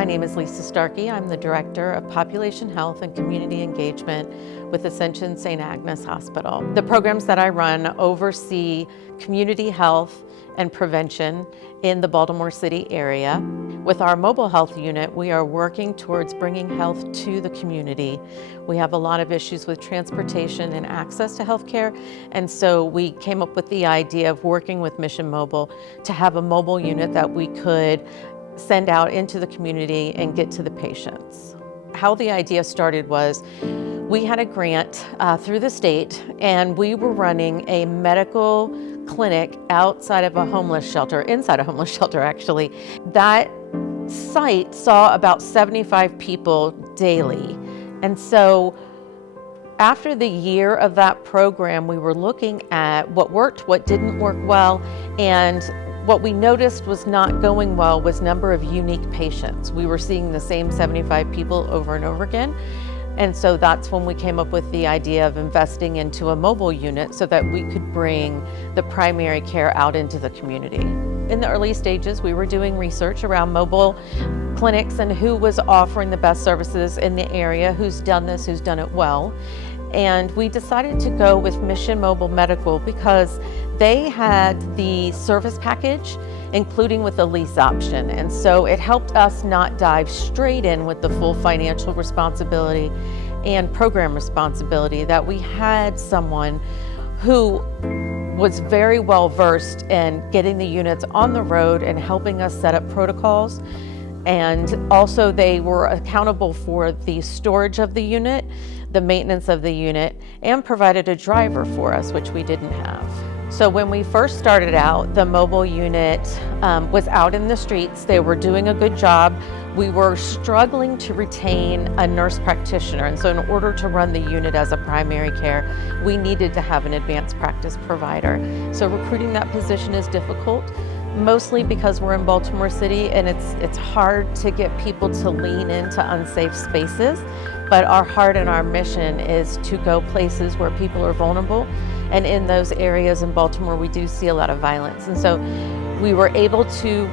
My name is Lisa Starkey. I'm the Director of Population Health and Community Engagement with Ascension St. Agnes Hospital. The programs that I run oversee community health and prevention in the Baltimore City area. With our mobile health unit, we are working towards bringing health to the community. We have a lot of issues with transportation and access to healthcare, and so we came up with the idea of working with Mission Mobile to have a mobile unit that we could send out into the community and get to the patients. How the idea started was we had a grant through the state, and we were running a medical clinic outside of a homeless shelter, inside a homeless shelter actually. That site saw about 75 people daily. And so after the year of that program, we were looking at what worked, what didn't work well, and what we noticed was not going well was number of unique patients. We were seeing the same 75 people over and over again. And so that's when we came up with the idea of investing into a mobile unit so that we could bring the primary care out into the community. In the early stages, we were doing research around mobile clinics and who was offering the best services in the area, who's done this, who's done it well. And we decided to go with MissionMobileMedical because they had the service package, including with the lease option. And so it helped us not dive straight in with the full financial responsibility and program responsibility, that we had someone who was very well versed in getting the units on the road and helping us set up protocols. And also they were accountable for the storage of the unit, the maintenance of the unit, and provided a driver for us, which we didn't have. So when we first started out, the mobile unit was out in the streets. They were doing a good job. We were struggling to retain a nurse practitioner, and so in order to run the unit as a primary care, we needed to have an advanced practice provider. So recruiting that position is difficult, mostly because we're in Baltimore City and it's hard to get people to lean into unsafe spaces. But our heart and our mission is to go places where people are vulnerable. And in those areas in Baltimore, we do see a lot of violence. And so we were able to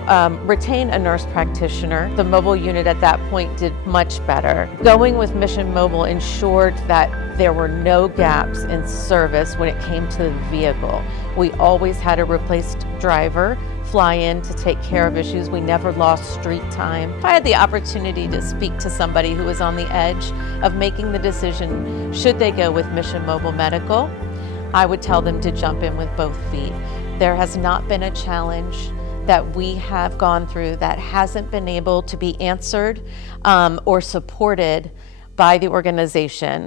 retain a nurse practitioner. The mobile unit at that point did much better. Going with Mission Mobile ensured that there were no gaps in service when it came to the vehicle. We always had a replaced driver fly in to take care of issues. We never lost street time. If I had the opportunity to speak to somebody who was on the edge of making the decision, should they go with Mission Mobile Medical, I would tell them to jump in with both feet. There has not been a challenge that we have gone through that hasn't been able to be answered or supported by the organization.